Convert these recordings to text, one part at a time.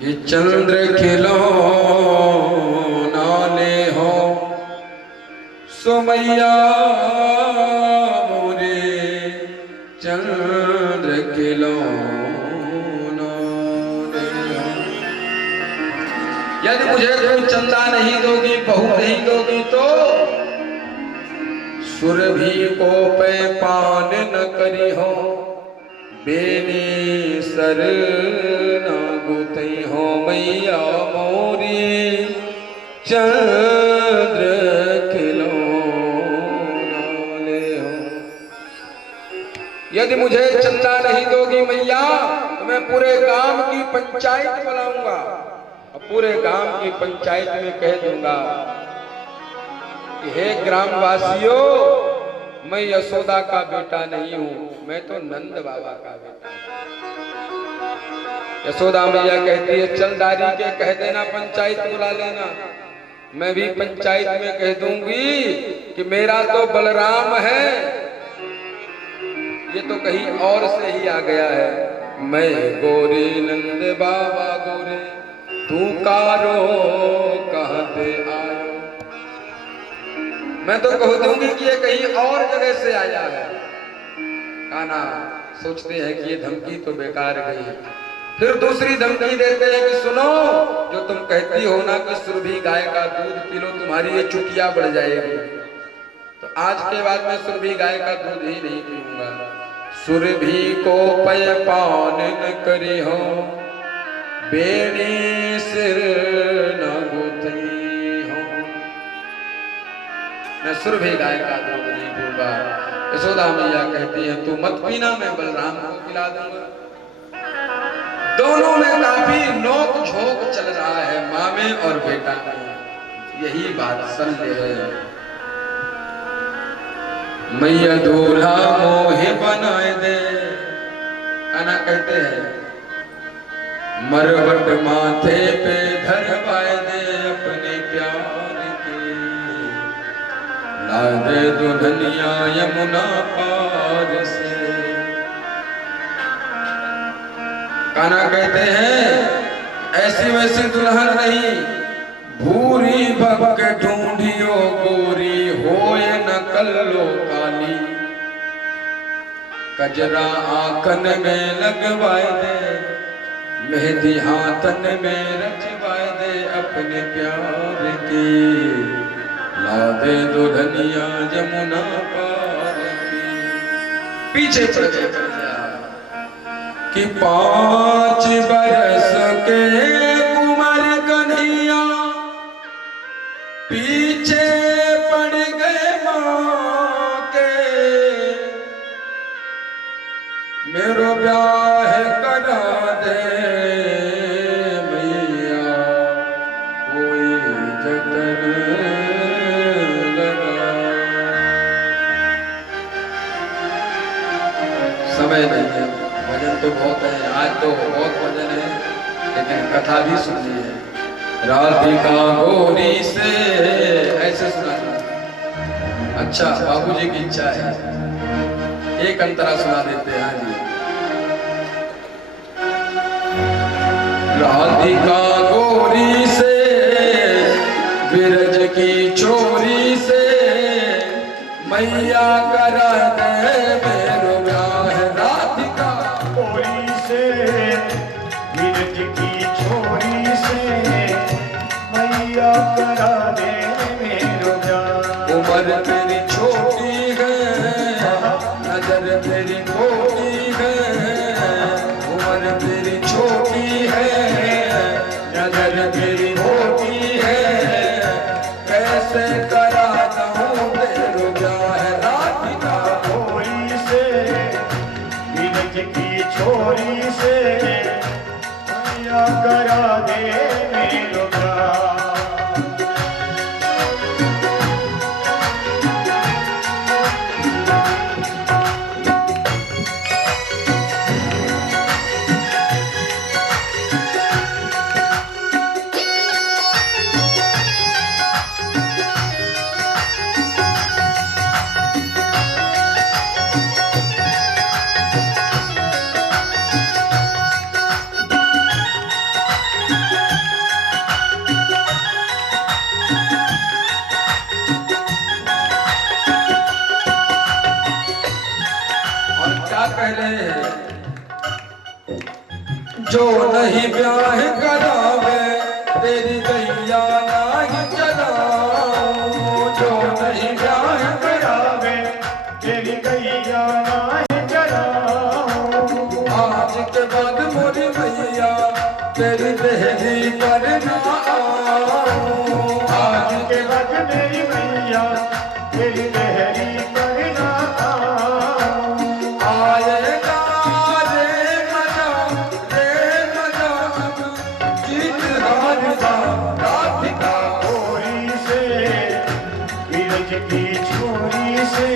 कि चंद्र खिलौना ले हो सोमैया मोरे चंद्र खिलौना ले हो। यदि मुझे तुम चंदा नहीं दोगी, बहू नहीं दोगी तो सुरभि को पे पान न करी हो, बेनी सर ना गुते हो मैया मोरी चंद्र खिलौना ले हो। यदि मुझे चंदा नहीं दोगी मैया तो मैं पूरे गांव की पंचायत बुलाऊंगा और पूरे गांव की पंचायत में कह दूंगा कि हे ग्रामवासियों, मैं यशोदा का बेटा नहीं हूं, मैं तो नंद बाबा का बेटा हूं। यशोदा मैया कहती है चल दारी के कह देना पंचायत बुला लेना। मैं भी पंचायत में कह दूंगी कि मेरा तो बलराम है, ये तो कहीं और से ही आ गया है। मैं गोरी नंद बाबा गोरे, तू कारो कहते आयो। मैं तो कह दूंगी कि ये कहीं और जगह से आया है। कान्हा सोचते हैं कि ये धमकी तो बेकार गई। फिर दूसरी धमकी देते हैं कि सुनो, जो तुम कहती हो ना कि सुरभि गाय का दूध पी लो तुम्हारी ये चुटिया बढ़ जाएगी, तो आज के बाद मैं सुरभि गाय का दूध ही नहीं पीऊंगा। सुरभि को पय पान न करी हो, बेनी सिर न गुथी हो। मैं सुरभि गाय का दूध नहीं पीऊंगा। यशोदा मैया कहती है तू मत पीना, मैं बलराम को पिला दूंगा। दोनों में काफी नोक झोंक चल रहा है, माँ में और बेटा में। यही बात संदेह है। मैया दूल्हा मोहे बनाए दे, कान्हा कहते हैं मरवट माथे पे धरवाए दे अपने प्यार के, ला दे दुल्हनिया यमुना पार से। कान्हा कहते हैं ऐसी वैसी दुल्हन नहीं, भूरी भग ढूंढियो गोरी होए न कल्लो काली। कजरा आंखन में लगवाए दे, मेहंदी हाथन में रचवाए दे अपने प्यार की, ला दे दुल्हनिया यमुना पार की। पीछे पड़ गया कि 5 बरस के कुंवर कन्हैया पीछे पड़ गए मां के, मेरो ब्याह करा दे मैया कोई जतन लगा। समय नहीं है, भजन तो बहुत है, आज तो बहुत भजन है, लेकिन कथा भी सुननी है। राधिका गोरी से ऐसे सुना। अच्छा बाबूजी की इच्छा है, एक अंतरा सुना देते हैं। जी राधिका गोरी से विरज की छोरी से मैया करा दे मेरो ब्याह। राधिका गोरी से विरज की छोरी से मैया करा दे मेरो ब्याह। उम्र तेरी छोटी है, नजर तेरी खोटी है, उम्र तेरी छोटी है, नजर तेरी खोटी है, कैसे करा दूं तेरो ब्याह। राधिका गोरी से विरज की छोरी से मैया करा दे मेरो ब्याह। जो नहीं ब्याह करावे तेरी गैया नहीं चलाऊं, जो नहीं ब्याह करावे तेरी गैया नहीं चलाऊं। आज के बाद मोरी भैया तेरी देहरी पर ना आऊं, आज के बाद मेरी मैया तेरी देहरी पर ना आऊं। आएगा रे मजा जीत हार का राधिका छोरी से बीरज की छोरी से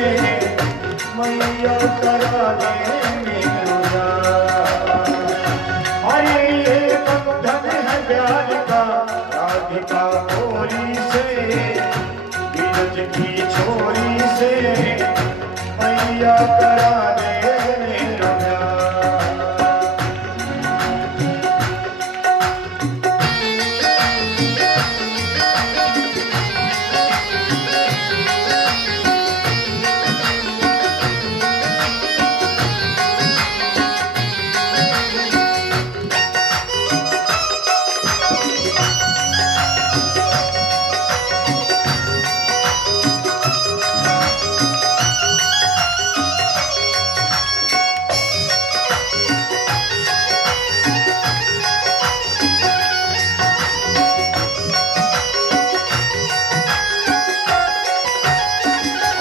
मैया करा दे मेरो जान। अरे ये बंधन है प्यार का राधिका छोरी से बीरज की छोरी से मैया करा दे मेरो जान।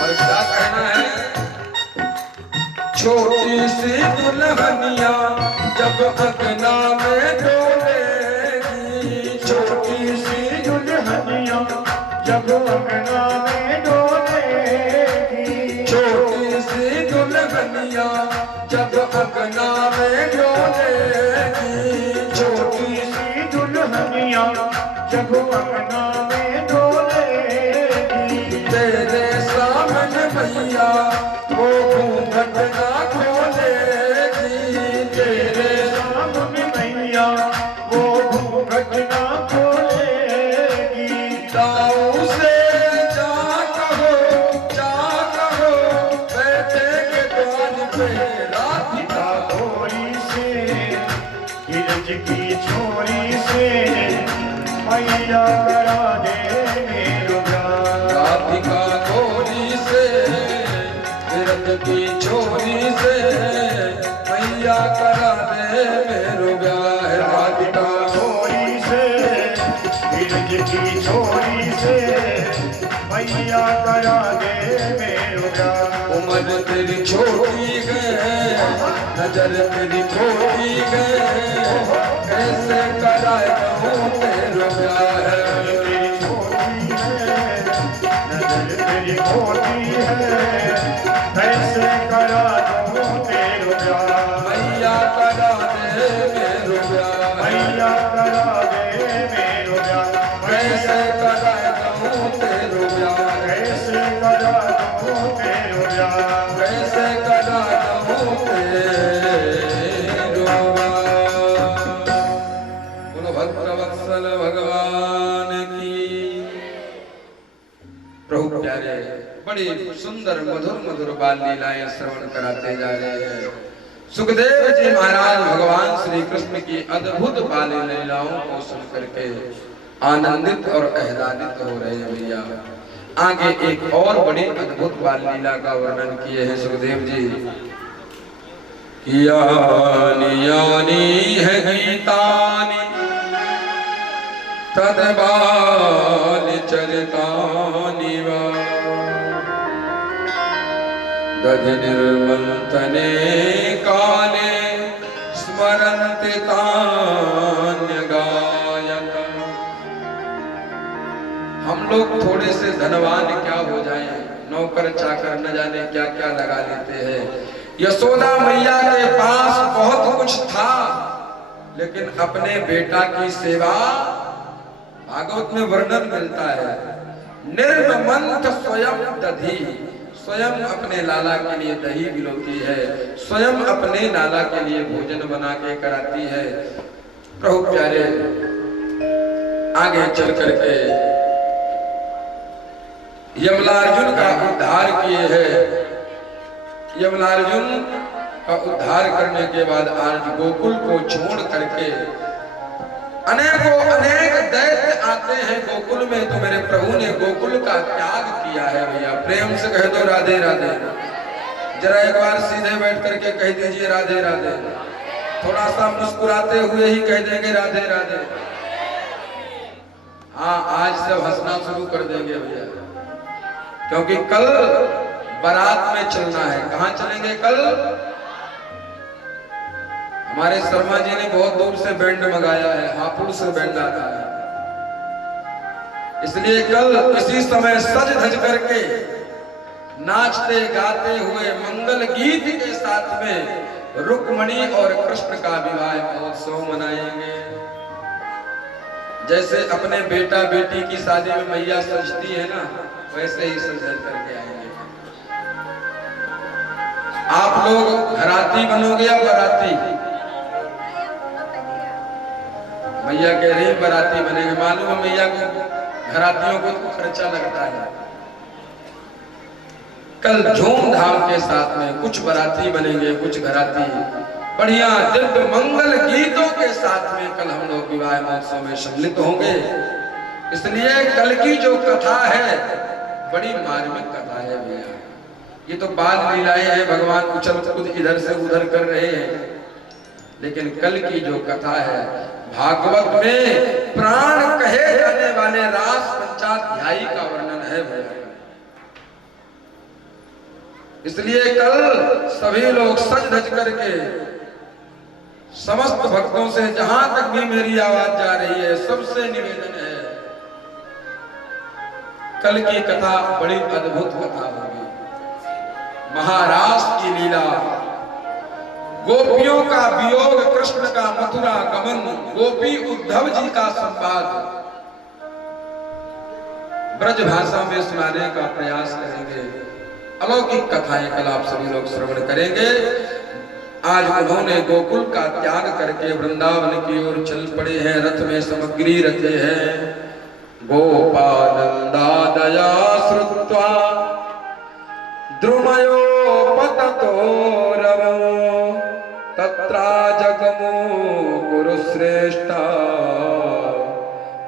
और क्या कहना है? छोटी सी दुल्हनिया जब अंगना में डोलेगी, छोटी सी दुल्हनिया जब अंगना में डोलेगी। छोटी सी दुल्हनिया जब अंगना में डोलेगी, छोटी सी दुल्हनिया जब अंगना में डोलेगी। तेरे सामने मैया वो घूंघट ना खोलेगी, तेरे सामने मैया वो घूंघट ना खोलेगी। दाऊ से जा कहो बेटे के द्वार पे राधिका छोरी से गिरज की छोरी से मैया करा दे मेरो जान। राधिका गोरी से विरज की छोरी से मैया करा दे मेरो ब्याह। राधिका छोरी से गिरज की छोरी से मैया करा दे मेरो जान। उम्र तेरी छोटी है, नजर तेरी छोटी है, कैसे कराऊं तेरो प्यार। तेरी छोटी है नजर तेरी छोटी है कैसे करा दूं तेरो प्यार। मैया करा दे मेरो प्यार, मैया करा दे मेरो प्यार। कैसे कराऊं तेरो प्यार, कैसे करा दूं तेरो प्यार। कैसे कराऊं तेरो प्यार। बोलो भक्तवत्सल भगवान की। प्रभु प्यारे बड़ी सुंदर मधुर बाल लीलाएं श्रवण कराते जा रहे हैं। सुखदेव जी महाराज भगवान श्री कृष्ण की अद्भुत बाल लीलाओं को सुन करके आनंदित और आह्लादित हो रहे हैं भैया। आगे एक और बड़ी अद्भुत बाल लीला का वर्णन किए हैं सुखदेव जी। यानी यानी है गीतानि तद बाल चरितानि वा दधि निर्मंथने काले स्मरन्ति तान्य गायक। हम लोग थोड़े से धनवान क्या हो जाएं, नौकर चाकर न जाने क्या क्या लगा लेते हैं। यशोदा मैया के पास बहुत कुछ था, लेकिन अपने बेटा की सेवा भागवत में वर्णन मिलता है। निर्ममंथ स्वयं दधी, स्वयं अपने लाला के लिए दही बिलोती है, स्वयं अपने लाला के लिए भोजन बना के कराती है। प्रभु प्यारे आगे चल करके यमलार्जुन का उद्धार किए हैं। यमलार्जुन का उद्धार करने के बाद आज गोकुल को छोड़ करके अनेकों अनेक दैत्य आते हैं गोकुल में, तो मेरे प्रभु ने गोकुल का त्याग किया है। भैया प्रेम से कह दो राधे राधे। जरा एक बार सीधे बैठ करके कह दीजिए राधे राधे। थोड़ा सा मुस्कुराते हुए ही कह देंगे राधे राधे। हाँ, आज सब हंसना शुरू कर देंगे भैया, क्योंकि कल बारात में चलना है। कहाँ चलेंगे कल? हमारे शर्मा जी ने बहुत दूर से बैंड मंगाया है, हापुड़ से बैंड आता है, इसलिए कल इसी समय सज धज करके नाचते गाते हुए मंगल गीत के साथ में रुक्मणी और कृष्ण का विवाह महोत्सव मनाएंगे। जैसे अपने बेटा बेटी की शादी में मैया सजती है ना, वैसे ही सज धज करके आएंगे। आप लोग घराती बनोगे या बाराती? मैया कह रही बाराती बनेंगे। मालूम है मैया को घरातियों को तो खर्चा लगता है। कल धूमधाम के साथ में कुछ बाराती बनेंगे, कुछ घराती, बढ़िया दिव्य मंगल गीतों के साथ में कल हम लोग विवाह महोत्सव में सम्मिलित होंगे। इसलिए कल की जो कथा है बड़ी मार्मिक कथा है भैया। ये तो बाल लीलाएं हैं, भगवान उछल कूद इधर से उधर कर रहे हैं, लेकिन कल की जो कथा है भागवत में प्राण कहे जाने वाले रास पंचाध्यायी का वर्णन है भैया। इसलिए कल सभी लोग सज धज करके समस्त भक्तों से, जहां तक भी मेरी आवाज जा रही है, सबसे निवेदन है कल की कथा बड़ी अद्भुत कथा होगी। महारास की लीला, गोपियों का वियोग, कृष्ण का मथुरा गमन, गोपी उद्धव जी का संवाद ब्रज भाषा में सुनाने का प्रयास करेंगे। अलौकिक कथाएं कल आप सभी लोग श्रवण करेंगे। आज उन्होंने गोकुल का त्याग करके वृंदावन की ओर चल पड़े हैं, रथ में सामग्री रखे हैं। गोपानंदा दया श्रुत्वा द्रुमयो पततो रवो तत्रा जगमो कुरुश्रेष्ठा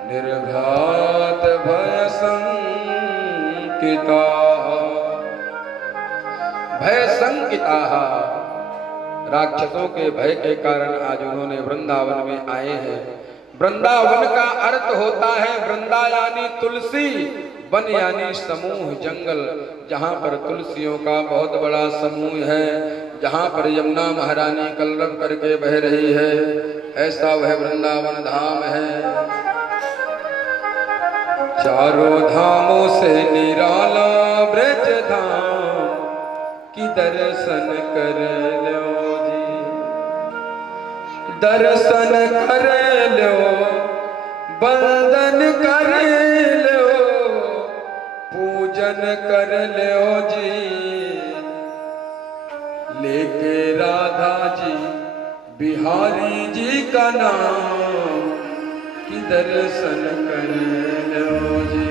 निर्घात भय संकिता। भय संकिता, राक्षसों के भय के कारण आज उन्होंने वृंदावन में आए हैं। वृंदावन का अर्थ होता है वृंदा यानी तुलसी, वन यानी समूह, जंगल, जहां पर तुलसियों का बहुत बड़ा समूह है, जहां पर यमुना महारानी कलरव करके बह रही है, ऐसा वह वृंदावन धाम है। चारों धामों से निराला ब्रज धाम की दर्शन कर लो जी, दर्शन कर लो, वंदन कर लो, पूजन कर लो जी, लेके राधा जी बिहारी जी का नाम की दर्शन कर लो जी।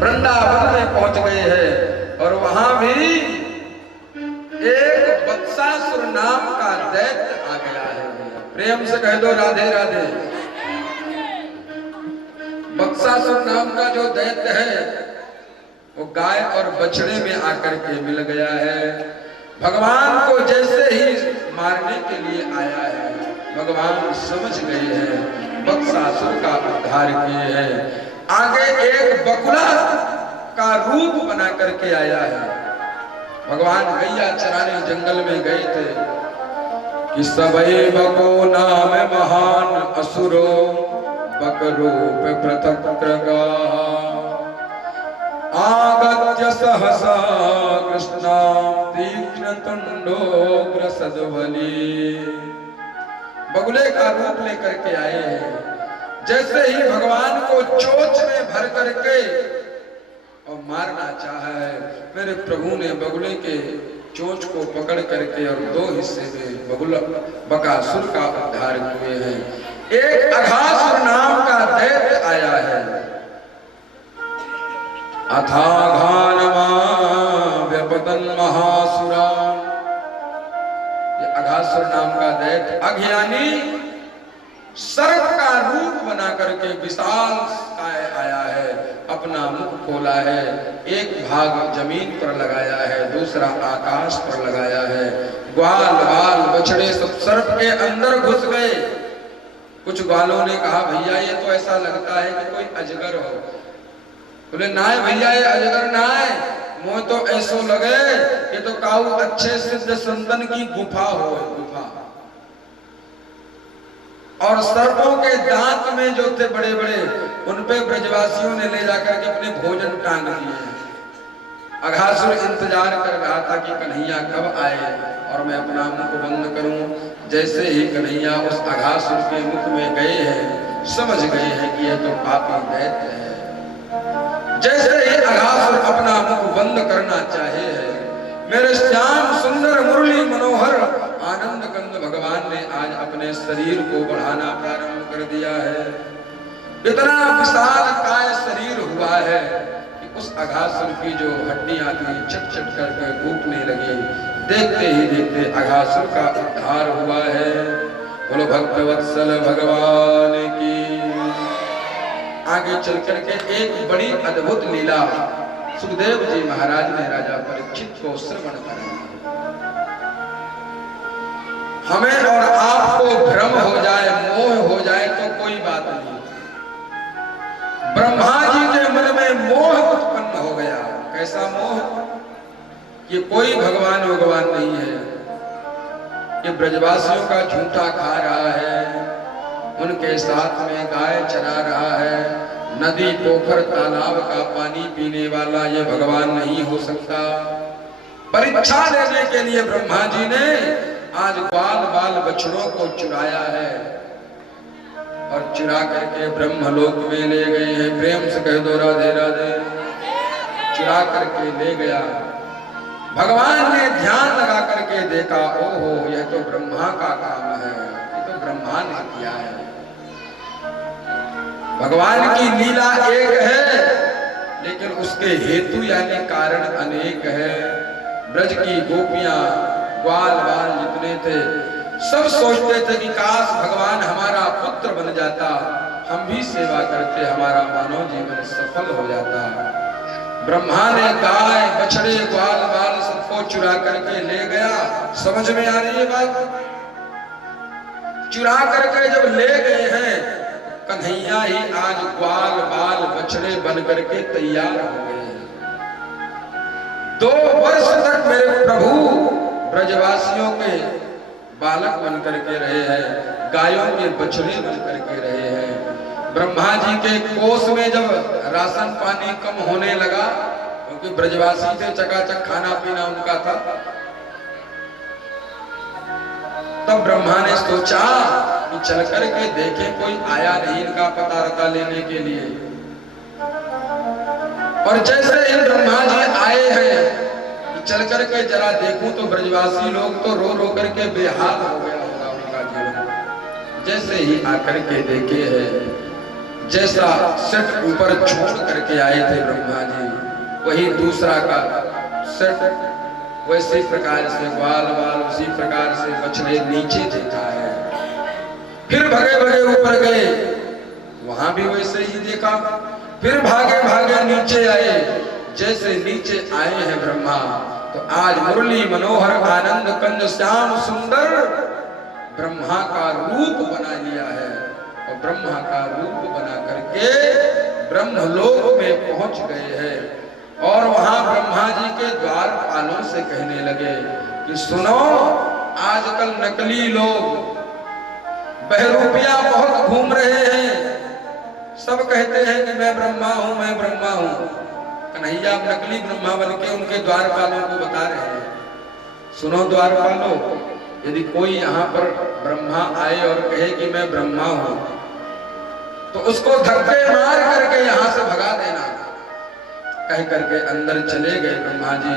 वृंदावन में पहुंच गए हैं और वहां भी एक बत्सासुर नाम का दैत्य आ गया है। प्रेम से कह दो राधे राधे। बत्सासुर नाम का जो दैत्य है वो गाय और बछड़े में आकर के मिल गया है। भगवान को जैसे ही मारने के लिए आया है, भगवान समझ गए हैं, बत्सासुर का उद्धार किए हैं। आगे एक बकुला का रूप बना करके आया है। भगवान गैया चराने जंगल में गए थे कि सबई बको नाम महान असुरो बक रूप पृथक कृगा आगत्य सहसा कृष्णा तीक्ष्ण तुंडोग्र सद्वली। बगुले का रूप लेकर के आए हैं। जैसे ही भगवान को चोंच में भर करके और मारना चाहा है, मेरे प्रभु ने बगुले के चोंच को पकड़ करके और दो हिस्से में बकासुर का उद्धार किए हैं। एक अघासुर नाम का दैत्य आया है। अथाघानमा पतन महासुरा। ये अघासुर नाम का दैत्य अज्ञानी सर्प का रूप बना करके विशाल काय आया है, अपना मुख खोला है, एक भाग जमीन पर लगाया है, दूसरा आकाश पर लगाया है। ग्वाल बाल बछड़े सब सर्प के अंदर घुस गए। कुछ ग्वालों ने कहा भैया ये तो ऐसा लगता है कि कोई अजगर हो। बोले ना भैया ये अजगर ना है, मोह तो ऐसो लगे ये तो काऊ अच्छे सिद्ध संतन की गुफा हो, गुफा। और सर्पों के दांत में जो थे बड़े बड़े, उन पे ब्रजवासियों ने ले जाकर के अपने भोजन टांग दिए हैं। अघासुर इंतजार कर रहा था कि कन्हैया कब आए और मैं अपना मुख बंद करूं। जैसे ही कन्हैया उस अघासुर के मुख में गए हैं, समझ गए हैं कि यह तो पापी दैत्य है। जैसे ही अघासुर अपना मुख बंद करना चाहे है, मेरे श्याम सुंदर मुरली मनोहर आनंद कंद भगवान ने आज अपने शरीर को बढ़ाना प्रारंभ कर दिया है। इतना विशाल काय शरीर हुआ है कि उस अघासुर की जो हड्डियां थी चट चट करके टूटने लगी। देखते ही देखते अघासुर का उद्धार हुआ है। बोलो भक्तवत्सल भगवान की। आगे चल करके एक बड़ी अद्भुत लीला सुखदेव जी महाराज ने राजा परीक्षित को श्रवण कराई। हमें और आपको भ्रम हो जाए, मोह हो जाए तो कोई बात नहीं। ब्रह्मा जी के मन में मोह उत्पन्न हो गया। कैसा मोह कि कोई भगवान भगवान नहीं है, कि ब्रजवासियों का झूठा खा रहा है, उनके साथ में गाय चरा रहा है, नदी पोखर तालाब का पानी पीने वाला ये भगवान नहीं हो सकता। परीक्षा लेने के लिए ब्रह्मा जी ने आज ग्वाल बाल बछड़ों को चुराया है और चुरा करके ब्रह्मलोक में ले गए हैं। प्रेम से कह दो राधे राधे। चुरा करके ले गया। भगवान ने ध्यान लगा करके देखा, ओहो यह तो ब्रह्मा का काम है, ये तो ब्रह्मा ने किया है। भगवान की लीला एक है, लेकिन उसके हेतु यानी कारण अनेक है। ब्रज की गोपियां ग्वाल बाल जितने थे सब सोचते थे कि काश भगवान हमारा पुत्र बन जाता, हम भी सेवा करते, हमारा मानव जीवन सफल हो जाता। ब्रह्मा ने गाय बछड़े ग्वाल बाल सबको चुरा करके ले गया। समझ में आ रही है बात? चुरा करके जब ले गए हैं, कन्हैया ही आज ग्वाल बाल बछड़े बन करके तैयार हो गए हैं। 2 वर्ष तक मेरे प्रभु ब्रजवासियों के बालक बन करके रहे हैं, गायों के बछड़े बन करके रहे हैं। ब्रह्मा जी के कोष में जब राशन पानी कम होने लगा, क्योंकि ब्रजवासी थे, चकाचक खाना पीना उनका था, तब ब्रह्मा ने सोचा कि चल करके देखें कोई आया नहीं इनका पता रता लेने के लिए। और जैसे ही ब्रह्मा जी आए हैं, चल करके जरा देखूं तो ब्रजवासी लोग तो रो रो करके बेहाल हो गया होगा उनका जीवन। जैसे ही आकर के देखे हैं, जैसा सेट ऊपर छोड़ करके आए थे ब्रह्मा जी, वही दूसरा का सेट वैसे प्रकार से ग्वाल बाल उसी प्रकार से बछड़े नीचे देखा है। फिर भगे भगे ऊपर गए, वहां भी वैसे ही देखा। फिर भागे भागे नीचे आए। जैसे नीचे आए हैं ब्रह्मा, तो आज मुरली मनोहर आनंद कंद श्याम सुंदर ब्रह्मा का रूप बना लिया है। और ब्रह्मा का रूप बना करके ब्रह्मलोक में पहुंच गए हैं। और वहां ब्रह्मा जी के द्वारपालों से कहने लगे कि सुनो, आजकल नकली लोग बहरूपिया बहुत घूम रहे हैं, सब कहते हैं कि मैं ब्रह्मा हूं, मैं ब्रह्मा हूं। कन्हैया नकली ब्रह्मा बन के उनके द्वारपालों को बता रहे हैं, सुनो द्वारपालों, यदि कोई यहाँ पर ब्रह्मा आए और कहे कि मैं ब्रह्मा हूं, तो उसको धक्के मार करके यहाँ से भगा देना। कह करके अंदर चले गए ब्रह्मा जी।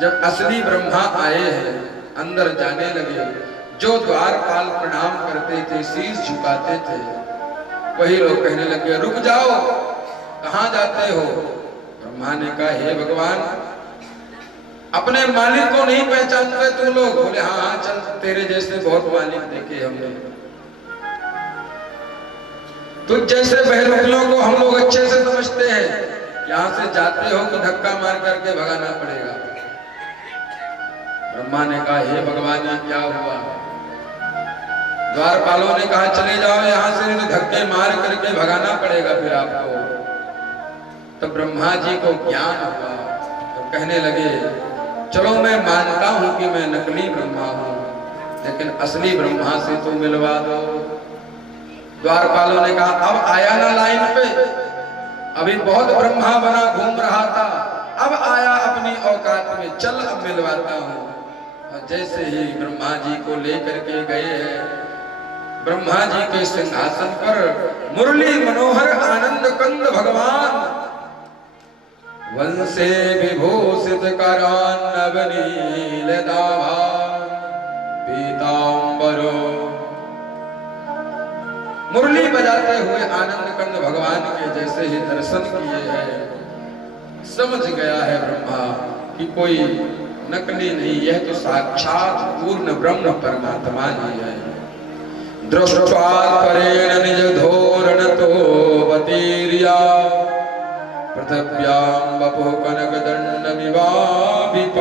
जब असली ब्रह्मा आए हैं, अंदर जाने लगे, जो द्वारपाल प्रणाम करते थे, शीश झुकाते थे, वही लोग कहने लगे रुक जाओ, कहां जाते हो? ब्रह्मा ने कहा हे भगवान, अपने मालिक को नहीं पहचानते तुम लोग? बोले हाँ हाँ चल, तेरे जैसे बहुत मालिक देखे हमने। तुझ जैसे बहलुकलों को हम लोग अच्छे से समझते हैं। यहां से जाते हो तो धक्का मार करके भगाना पड़ेगा। ब्रह्मा ने कहा हे भगवान ये क्या हुआ? द्वारपालों ने कहा चले जाओ यहां से, नहीं धक्के मार करके भगाना पड़ेगा फिर आपको। तो ब्रह्मा जी को ज्ञान हुआ तो कहने लगे चलो मैं मानता हूं कि मैं नकली ब्रह्मा हूं, लेकिन असली ब्रह्मा से तो मिलवा दो। द्वारपालों ने कहा अब आया ना लाइन पे, अभी बहुत ब्रह्मा बना घूम रहा था, अब आया अपनी औकात में, चल अब मिलवाता हूं। और जैसे ही ब्रह्मा जी को लेकर के गए हैं, ब्रह्मा जी के सिंहासन पर मुरली मनोहर आनंद कंद भगवान वंशे विभूषित करान नवनील दाभा पीतांबरो। मुरली बजाते हुए आनंद कंद भगवान के जैसे ही दर्शन किए हैं, समझ गया है ब्रह्मा कि कोई नकली नहीं, यह तो साक्षात पूर्ण ब्रह्म परमात्मा ही है। दृष्ट्वा परेण निज धोरण तो बतीर्या पृथिव्यां वपुः कनक दंड विवापिपात्या।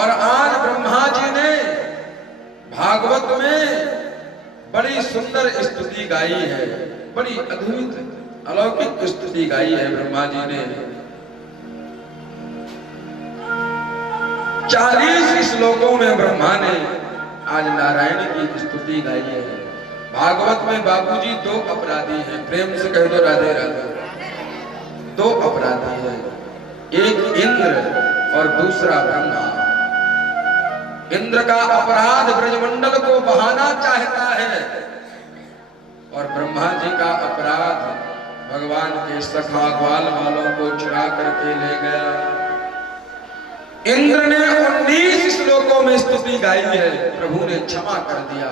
और आज ब्रह्मा जी ने भागवत में बड़ी सुंदर स्तुति गाई है, बड़ी अद्भुत अलौकिक स्तुति गाई है ब्रह्मा जी ने। 40 श्लोकों में ब्रह्मा ने आज नारायण की स्तुति गाई है। भागवत में बाबूजी 2 अपराधी हैं, प्रेम से कह दो राधे राधे। 2 अपराधी हैं, एक इंद्र और दूसरा ब्रह्मा। इंद्र का अपराध ब्रजमंडल को बहाना चाहता है और ब्रह्मा जी का अपराध भगवान के सखा ग्वाल वालों को चुरा करके ले गया। इंद्र ने 19 श्लोकों में स्तुति गाई है, प्रभु ने क्षमा कर दिया,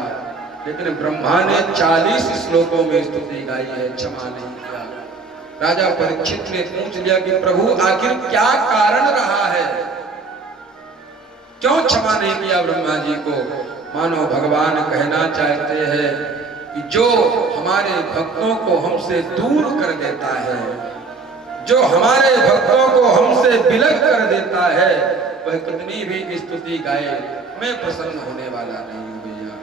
लेकिन ब्रह्मा ने 40 श्लोकों में स्तुति गाई है, क्षमा नहीं किया। राजा परीक्षित ने पूछ लिया कि प्रभु आखिर क्या कारण रहा है, क्यों क्षमा नहीं किया ब्रह्मा जी को? मानो भगवान कहना चाहते हैं कि जो हमारे भक्तों को हमसे दूर कर देता है, जो हमारे भक्तों को हमसे विलग कर देता है, वह कितनी भी स्तुति गाए मैं प्रसन्न होने वाला नहीं हूं भैया।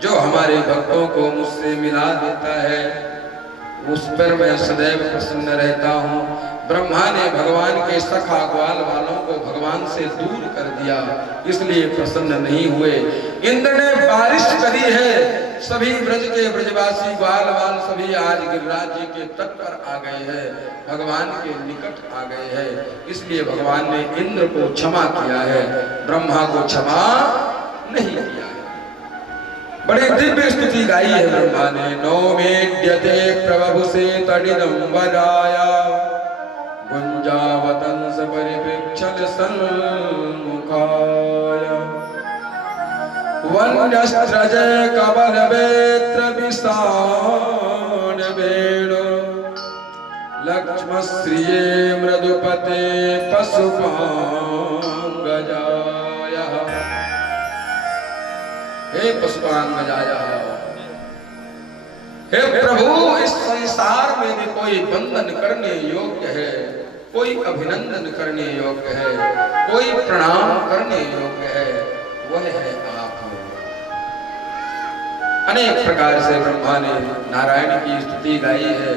जो हमारे भक्तों को मुझसे मिला देता है उस पर मैं सदैव प्रसन्न रहता हूं। ब्रह्मा ने भगवान के सखा ग्वाल वालों को भगवान से दूर कर दिया, इसलिए प्रसन्न नहीं हुए। इंद्र ने बारिश करी है, सभी ब्रज के ब्रजवासी ग्वाल वाल सभी आज गिरिराज जी के तट पर आ गए हैं, भगवान के निकट आ गए हैं, इसलिए भगवान ने इंद्र को क्षमा किया है, ब्रह्मा को क्षमा नहीं किया है। बड़ी दिव्य स्तुति गाई है ब्रह्मा ने। नौमेड्यते प्रभु से तडिदंबराया गुंजावतंस परिप्रेक्षल सन्मुखाय वन्यस्त्रज कवल वेत्र विषाण वेणु लक्ष्मश्रिये मृदुपते पशुपांगजाय। हे पशुपांगजाय, हे प्रभु इस संसार में भी कोई बंधन करने योग्य है, कोई अभिनंदन करने योग्य है, कोई प्रणाम करने योग्य है, वह है आप। अनेक प्रकार से ब्रह्मा ने नारायण की स्तुति गाई है,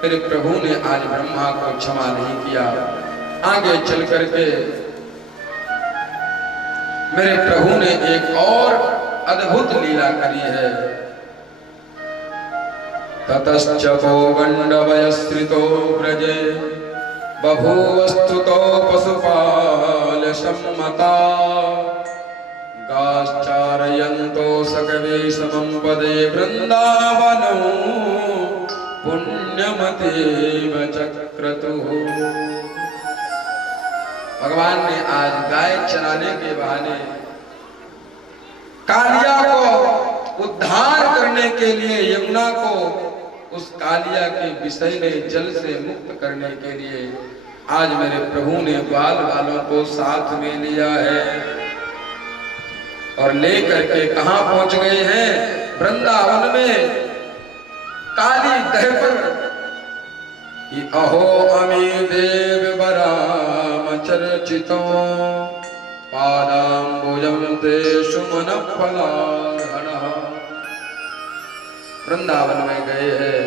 फिर प्रभु ने आज ब्रह्मा को क्षमा नहीं किया। आगे चल करके मेरे प्रभु ने एक और अद्भुत लीला करी है। ततश्चको गंडवयस्त्रितो ब्रजे बभूवस्तुतो पशुपाल सम्मता गाश्चारयन्तो सकवेशमं पदे वृंदावनं पुण्यमतेव चक्रतुः। भगवान ने आज गाय चराने के बहाने कालिया को उद्धार करने के लिए, यमुना को उस कालिया के विषैले जल से मुक्त करने के लिए आज मेरे प्रभु ने ग्वाल वालों को साथ में लिया है और लेकर के कहां पहुंच गए हैं? वृंदावन में काली दह पर। अहो अमी देव बराम चर्चितो पादाम्बुजं ते सुमन फलार्हणः। वृंदावन में गए हैं,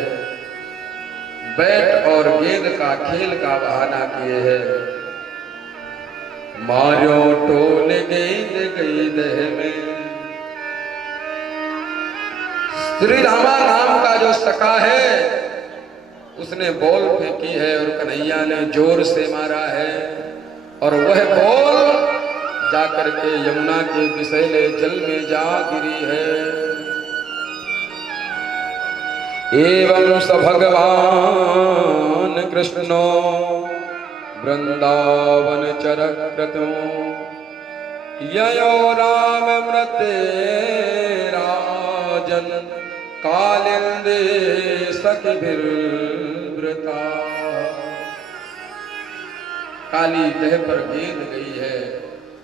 बैट और गेंद का खेल का बहाना किए हैं। मार्यो टोल गेंद गई दह में। श्री रामा नाम का जो सखा है उसने बॉल फेंकी है और कन्हैया ने जोर से मारा है और वह बॉल जाकर के यमुना के विषैले जल में जा गिरी है। एवं स भगवान कृष्णो वृंदावन चरक्रतो ययो राम मृते राजन कालिंदे सखिभिर्वृता। काली दह पर गेंद गई है।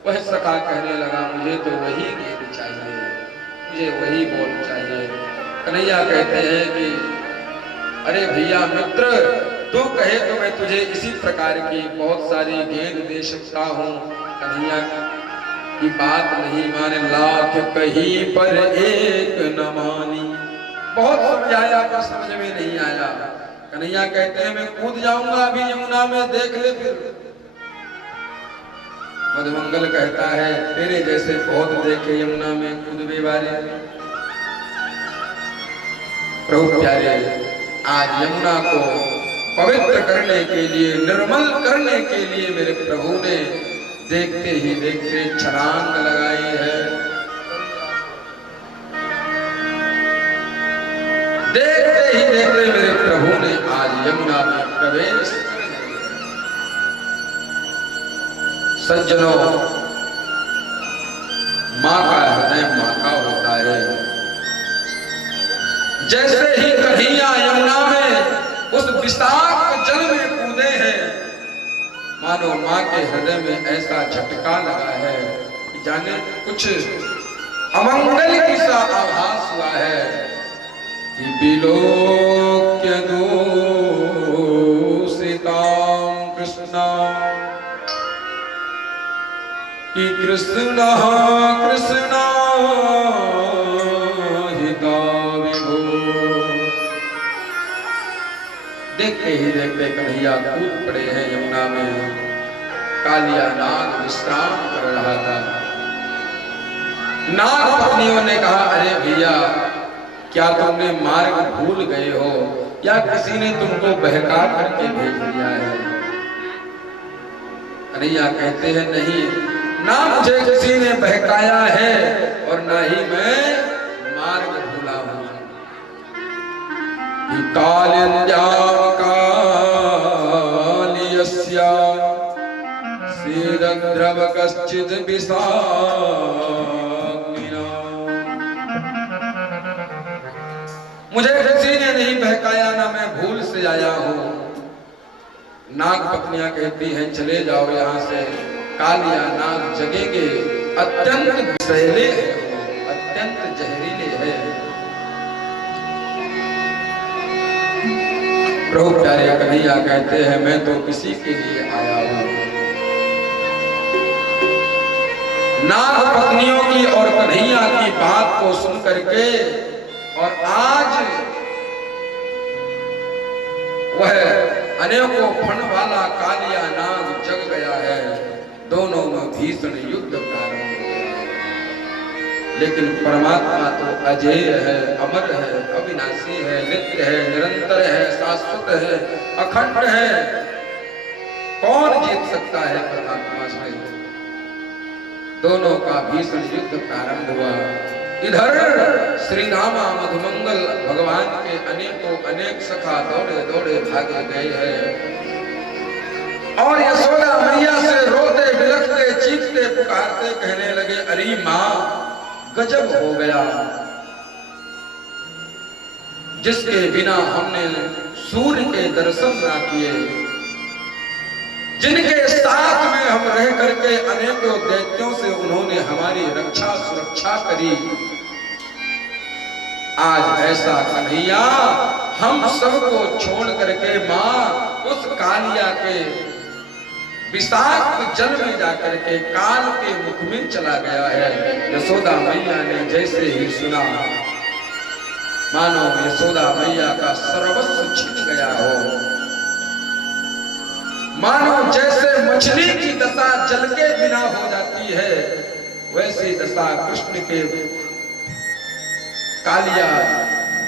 वह सखा कहने लगा मुझे तो वही गेंद चाहिए, मुझे वही बॉल चाहिए। कन्हैया कहते हैं कि अरे भैया मित्र, तू कहे तो मैं तुझे इसी प्रकार की बहुत सारी गेंद दे सकता हूँ। कन्हैया की बात नहीं माने, लाख कहीं पर एक न मानी। बहुत समझाया पर समझ में नहीं आया। कन्हैया कहते हैं मैं कूद जाऊंगा अभी यमुना में, देख ले फिर। मधुमंगल कहता है तेरे जैसे बहुत देखे यमुना में कूदने वाले। प्रभु प्यारे, आज यमुना को पवित्र करने के लिए, निर्मल करने के लिए मेरे प्रभु ने देखते ही देखते छलांग लगाई है। देखते ही देखते मेरे प्रभु ने आज यमुना में प्रवेश। सज्जनों, मां का हृदय मां का होता है। जैसे ही कन्हैया यमुना में उस विशाख जल में कूदे हैं, मानो मां के हृदय में ऐसा झटका लगा है कि जाने कुछ अमंगल की सा आभास हुआ है कि बिलोक्य दूषितां कृष्णा कि कृष्ण कृष्ण हिता विभो। देखते ही देखते कन्हैया कूद पड़े हैं यमुना में। कालिया नाग विश्राम कर रहा था। नाग पत्नियों ने कहा अरे भैया, क्या तुमने मार्ग भूल गए हो या किसी ने तुमको बहका करके भेज दिया है? कन्हैया कहते हैं नहीं, ना मुझे किसी ने बहकाया है और ना ही मैं मार्ग भूला हूं। कालिंद्याम कालियस्या सीरद्रव कश्चिद विषाग्निना। मुझे किसी ने नहीं बहकाया, ना मैं भूल से आया हूं। नाग पत्नियां कहती हैं चले जाओ यहां से, कालिया नाग जगेंगे, अत्यंत विषैले हैं, अत्यंत जहरीले हैं। प्रभु प्यारे कन्हैया कहते हैं मैं तो किसी के लिए आया हूं। नाग पत्नियों की और कन्हैया की बात को सुन करके और आज वह अनेकों फण वाला कालिया नाग जग गया है। दोनों में भीषण युद्ध प्रारंभ हो गया। लेकिन परमात्मा तो अजेय है, अमर है, अविनाशी है, नित्य है, निरंतर है, शाश्वत है, अखंड है। कौन जीत सकता है परमात्मा से? दोनों का भीषण युद्ध प्रारंभ हुआ। इधर श्री रामा मधुमंगल भगवान के अनेकों अनेक सखा दौड़े दौड़े भागे गए हैं और यशोदा मैया से रोते बिलखते चीखते पुकारते कहने लगे अरे मां, गजब हो गया। जिसके बिना हमने सूर्य के दर्शन ना किए, जिनके साथ में हम रह करके अनेकों दैत्यों से उन्होंने हमारी रक्षा सुरक्षा करी, आज ऐसा कन्हैया हम सबको छोड़ करके मां उस कालिया के विषाक्त जल में जाकर के काल के मुख में चला गया है। यशोदा मैया ने जैसे ही सुना, मानो यशोदा मैया का सर्वस्व छिन गया हो, मानो जैसे मछली की दशा जल के बिना हो जाती है, वैसी दशा कृष्ण के कालिया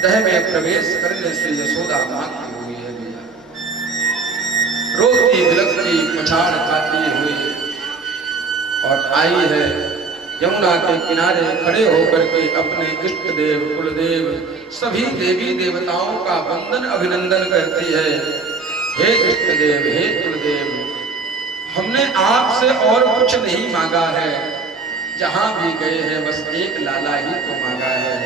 दह में प्रवेश करने से यशोदा मां की हुई है। भैया रोती बिलखती पछाड़ खाती हुई और आई है यमुना के किनारे खड़े होकर के अपने इष्ट देव कुलदेव सभी देवी देवताओं का वंदन अभिनंदन करती है। हे इष्ट देव, हे कुलदेव, हमने आपसे और कुछ नहीं मांगा है, जहां भी गए हैं बस एक लाला ही तो मांगा है।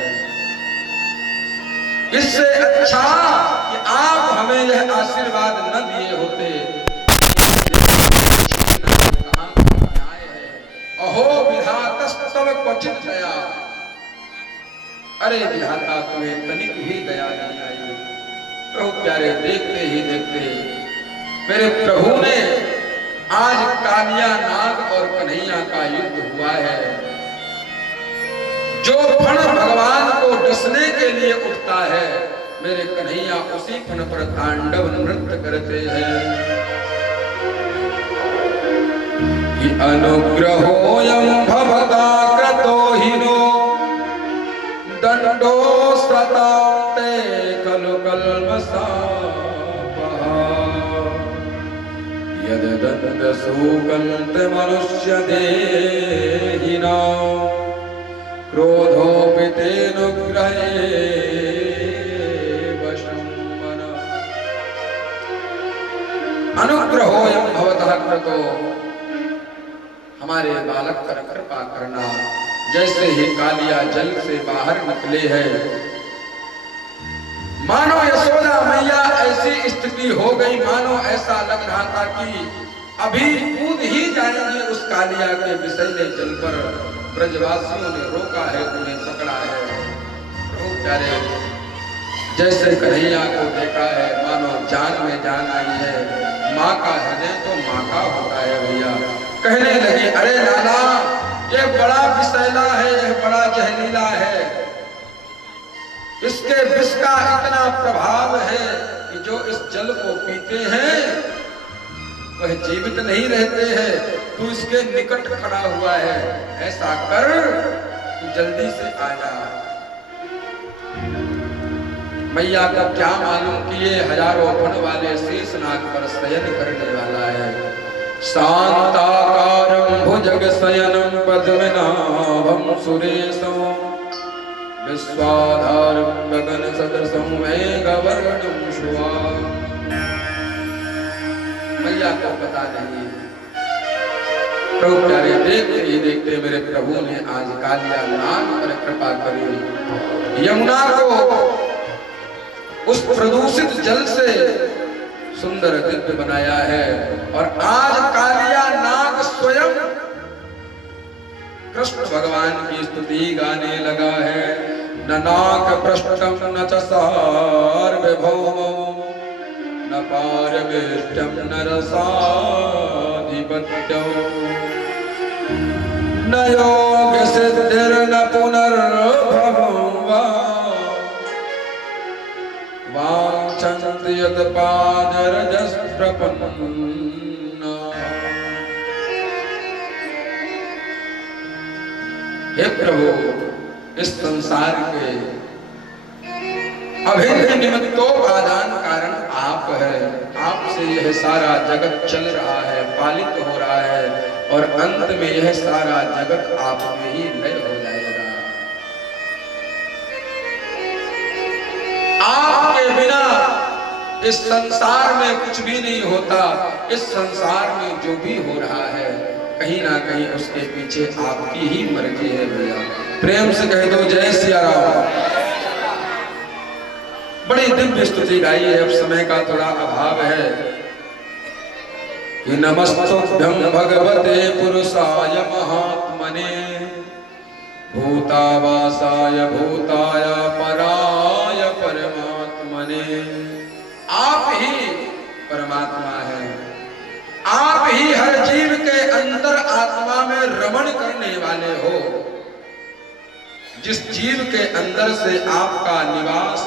इससे अच्छा कि आप हमें यह आशीर्वाद न दिए होते। अहो विधातस्तव क्वचित दया, अरे विधाता तुम्हें तनिक भी दया नहीं आई। प्रभु प्यारे, देखते ही देखते मेरे प्रभु ने आज कालिया नाग और कन्हैया का युद्ध हुआ है। जो फण भगवान को डसने के लिए उठता है, मेरे कन्हैया उसी फण पर तांडव नृत्य करते हैं। कि अनुग्रहोऽयं भवता कृतो हिनो दंडो सतां ते खलु कल्मषापः यद् दन्तसूकं ते मनुष्य देहिनां क्रोधोऽपि तेऽनुग्रहे वशं मनः। अनुग्रहोऽयं भवतः कृतो, हमारे बालक पर कृपा करना। जैसे ही कालिया जल से बाहर निकले हैं, मानो यशोदा मैया ऐसी स्थिति हो गई, मानो ऐसा लग रहा था कि अभी कूद ही जाएंगे उस कालिया के विषैले जल पर। ब्रजवासियों ने रोका है, उन्हें पकड़ा है। प्रभु प्यारे, जैसे कन्हैया को देखा है, मानो जान में जान आई है। माँ का हृदय तो माँ का होता है। भैया कहने लगी, अरे लाला, ये बड़ा विषैला है, यह बड़ा जहरीला है, इसके विष का इतना प्रभाव है कि जो इस जल को पीते हैं वह जीवित नहीं रहते हैं। तू इसके निकट खड़ा हुआ है, ऐसा कर तू जल्दी से आ जा। मैया को क्या मालूम कि ये हजारों फण वाले शेषनाग पर शयन करने वाला है। शांताकारं भुजगशयनं पद्मनाभं सुरेशं विश्वाधारं गगनसदृशं मेघवर्णं शुभांगं। मैया को पता नहीं। प्रभु प्यारे, देखते ही देखते मेरे प्रभु ने आज कालिया नाग पर कृपा करी। यमुना को उस प्रदूषित जल से सुंदर दिव्य बनाया है और आज कालिया नाग स्वयं कृष्ण भगवान की स्तुति गाने लगा है। न नाग पृष्ठम न च सार्वभौमो न पारमेष्ठ्यं न रसाधिपत्यं न योग सिद्धिर्न पुनर्भवं वा वाञ्छन्ति यत् पादरजस्प्रपन्ना। हे प्रभु, इस संसार के अभिन्न निमित्तोपादान कारण आप है। आपसे यह सारा जगत चल रहा है, पालित हो रहा है और अंत में यह सारा जगत आप में ही लय हो जाएगा। आपके बिना इस संसार में कुछ भी नहीं होता। इस संसार में जो भी हो रहा है कहीं ना कहीं उसके पीछे आपकी ही मर्जी है। भैया प्रेम से कह दो जय सिया राम। बड़ी दिव्य स्तुति गाई है, अब समय का थोड़ा अभाव है। कि नमस्तुभ्यं भगवते पुरुषाय महात्मने भूतावासाय भूताय पराय परमात्मने। आप ही परमात्मा हैं, आप ही हर जीव के अंदर आत्मा में रमण करने वाले हो। जिस जीव के अंदर से आपका निवास